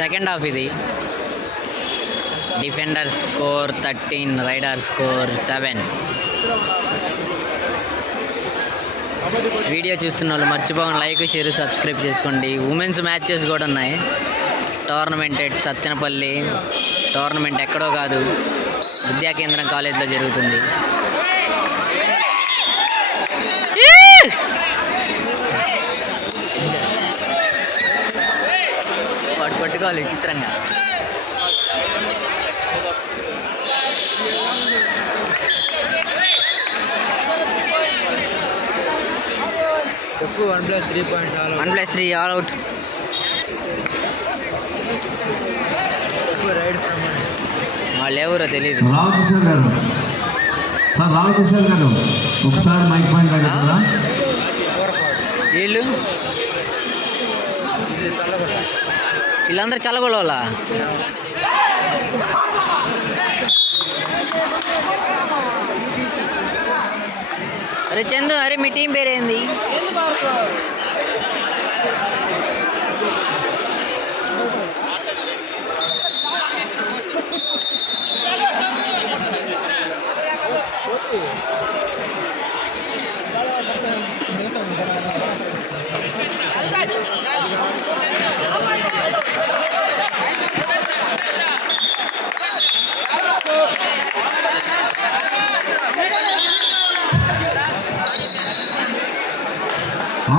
Second half ఇది. Defender score 13, raider score 7. Video చూస్తున్న వాళ్ళు మర్చిపోకుండా లైక్, షేర్, సబ్స్క్రైబ్ చేసుకోండి. ఉమెన్స్ మ్యాచెస్ కూడా ఉన్నాయి. Tournament at Sattenapalli. టోర్నమెంట్ ఎక్కడో కాదు, విద్యా కేంద్రం కాలేజ్లో జరుగుతుంది. వాడు పట్టుకోవాలి విచిత్రంగా. చెప్పు. 1+3 points. 1+3 all out. Raid from వాళ్ళు ఎవరో తెలియదు. రామకృష్ణ గారు, సార్ రామకృష్ణ గారు ఒకసారి మైక్ పాయింట్ కదా. వీళ్ళందరూ చల్లగొల్ల. అరే చందు, అరే మీ టీం పేరేంది?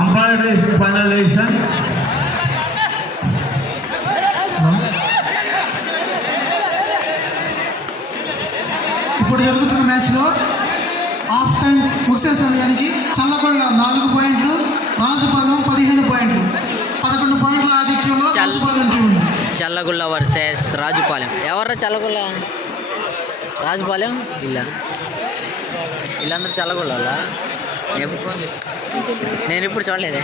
Umpire final decision. ఇప్పుడు జరుగుతున్న మ్యాచ్లో హాఫ్ టైం ముగిసే సమయానికి చల్లగొండ 4 పాయింట్లు, రాజుపాలెం 15 పాయింట్లు, 11 పాయింట్ల ఆధిక్యంలో రాజుపాలెం టీం ఉంది. చల్లగుళ్ళ వర్సెస్ రాజుపాలెం. ఎవర్రా చల్లగుళ్ళ? రాజుపాలెం. వీళ్ళందరూ చల్లగుళ్ళ. నేను ఇప్పుడు చూడలేదే.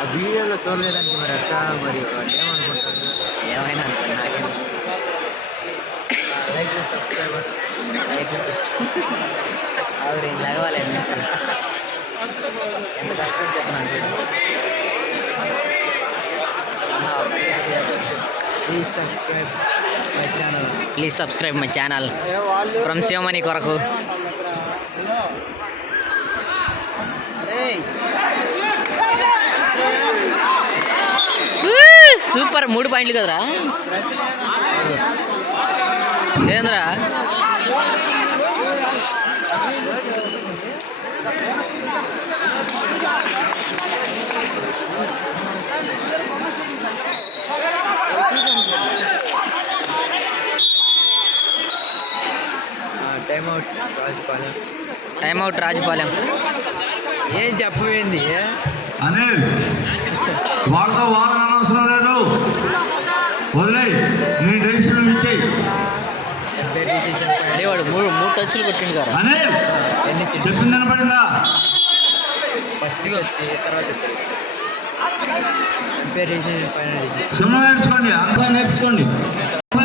ఆ వీడియోలో చూడలేదంటే మరి అక్క మరి ఏమనుకుంటారు? ఏమైనా అనుకో, నాకేం. లైక్ సబ్స్క్రైబర్ ఆవిడ లగవాలి ఎంత కష్టం చెప్తున్నాను చూడండి. Please subscribe my channel from Shivamani కొరకు. సూపర్. 3 పాయింట్లు కదరా ఏంద్రా? టైమ్అవుట్ రాజుపాలెం. ఏం చెప్పేంది అనిల్, వాళ్ళతో వాదన అవసరం లేదు, వదిలే. నీ డెసిషన్ ఇచ్చేయి. వాడు 3 టచ్లు కొట్టిండు కదా. అనిల్ చెప్పింది పడిందా? ఫస్ట్గా వచ్చి తర్వాత సున్నా నేర్చుకోండి, అంతా నేర్చుకోండి,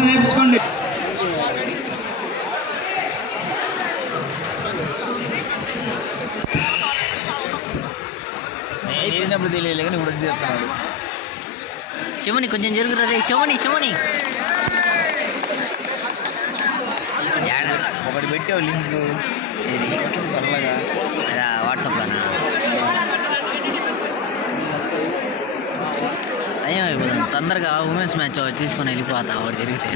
నేర్చుకోండి. చేసినప్పుడు తెలియదు కానీ ఇప్పుడు చేస్తున్నాడు. శివని కొంచెం జరుగురా రే. శివని ఒకటి పెట్టావు లింక్ సరళగా. అదా వాట్సాప్లోనా? అయ్యో ఇప్పుడు తొందరగా ఉమెన్స్ మ్యాచ్ తీసుకొని వెళ్ళిపోతా వాడు తిరిగితే.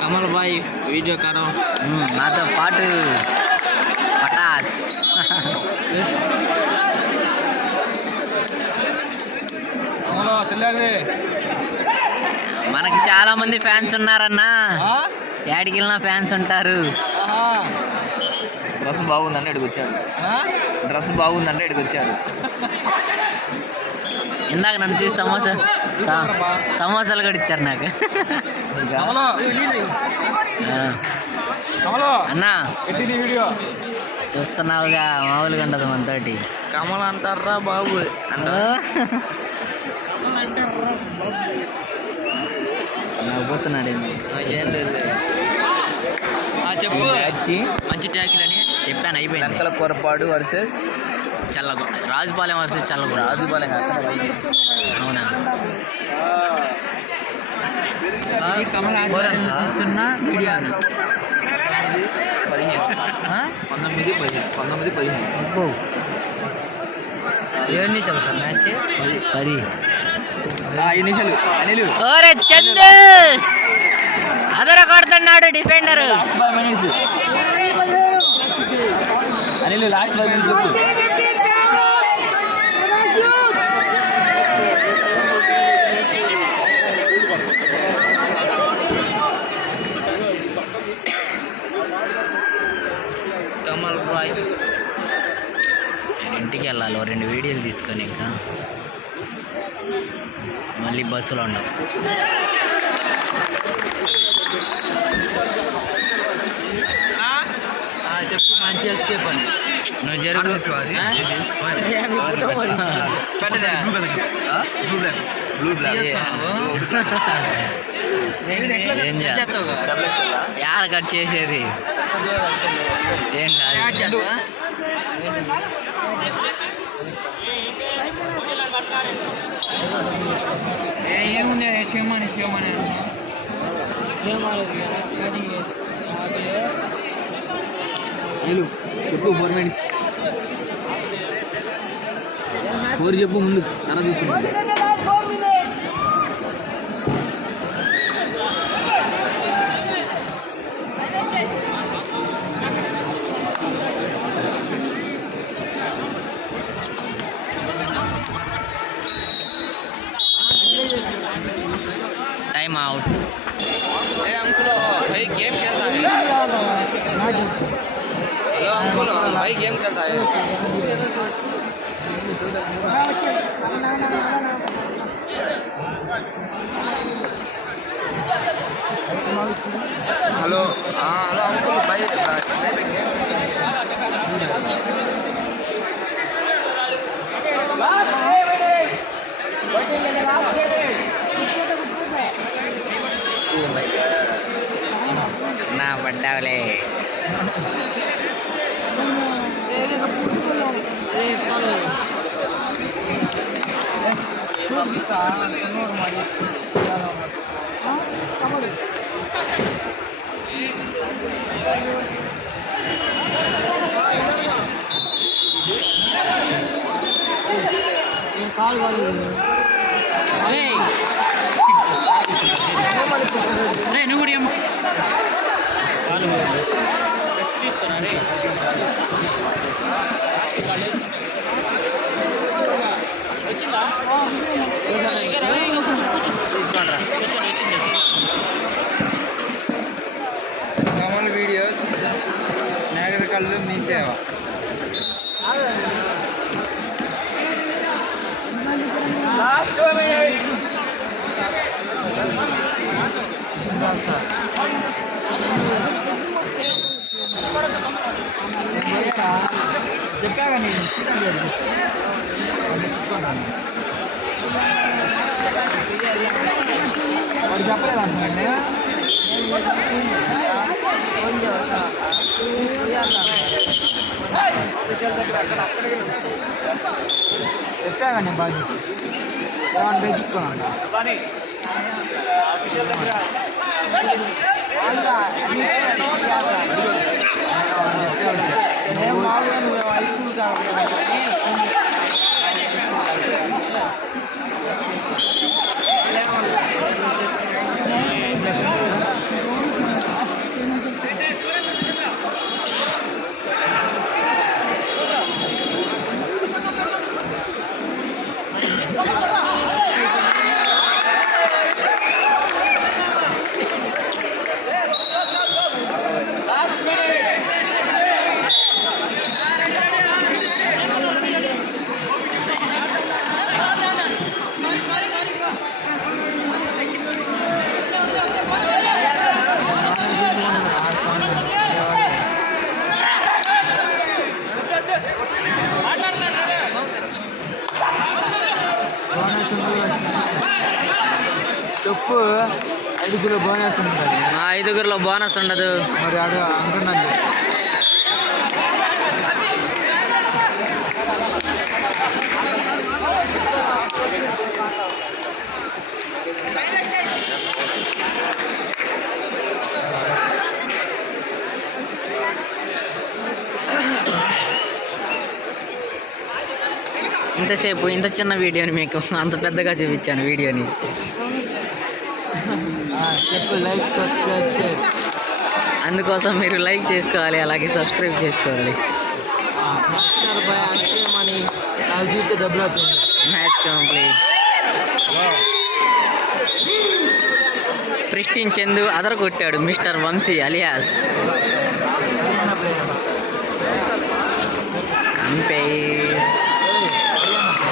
కమల్ బాయ్ వీడియో కారం నాతో పాటు పటాస్. మనకి చాలా మంది ఫ్యాన్స్ ఉన్నారన్నా. యాడికి వెళ్ళినా ఫ్యాన్స్ ఉంటారు. డ్రెస్ బాగుందంటే ఇక్కడికి వచ్చాడు. ఇందాక నన్ను చూసి సమోసాలు కూడా ఇచ్చారు నాకు. అన్నా చూస్తున్నావుగా, మామూలుగా ఉండదు మనతోటి. కమల్ అంటారా బాబు నవ్వుతున్నాడు. చెప్పు. మంచి ట్యాకిల్ అని చెప్పాను, అయిపోయింది. Korapadu versus Rajupalem versus Challagonda. రాజుపాలెం కమల్ ఇస్తున్న వీడియో 19-15 7 నిమిషాలు సార్ మ్యాచ్ 10. 5 నిమిషాలు అనిల్ ఓరే చందు అదర కొడుతున్నాడు defender. Last 5 minutes Anil last 5 minutes చెప్పు. కమల్ రాయ్ నేను ఇంటికి వెళ్ళాలి 2 వీడియోలు తీసుకొని ఇంకా మళ్ళీ బస్సులో ఉండవు. చెప్పు మంచి ఎస్కేప్ అని నువ్వు జరుగు. ఏం చేస్తావు? యాడ కట్ చేసేది ఏం కాదు. ఏముంది శివమని చెప్పు 4 మినిట్స్ 4 చెప్పు ముందు తర్వాత తీసుకుంటా. Time out. भाई गेम खेलता है. हेलो अंकुल भाई गेम खेलता है. हेलो हाँ हेलो अंकुल भाई ना पड्डावले కామన్ వీడియోస్ నాగరికల్లో మీ సేవ. చెప్పాగా నేను వాడు చెప్పలేదు అంటున్నాడు. చెప్పాగా నేను బాధ్యత ఏమన్నా తెచ్చుకోవాలి. మేము మామూలుగా నువ్వు హై స్కూల్ చెప్పు 5 బోనస్ ఉంటుంది. 5 బోనస్ ఉండదు మరి అడు అంటున్నాను. ఇంతసేపు ఇంత చిన్న వీడియోని మీకు అంత పెద్దగా చూపించాను వీడియోని. చెప్పు, లైక్ సబ్స్క్రైబ్ చేయి. అందుకోసం మీరు లైక్ చేసుకోవాలి, అలాగే సబ్స్క్రైబ్ చేసుకోవాలి. మాస్టర్ బాయ్ అక్షయ్ మనీ నాకు చూస్తే డబ్బులు అవుతుంది. Match complete. ప్రిస్టిన్ చందు అదర కొట్టాడు మిస్టర్ వంశీ అలియాస్ అంపే.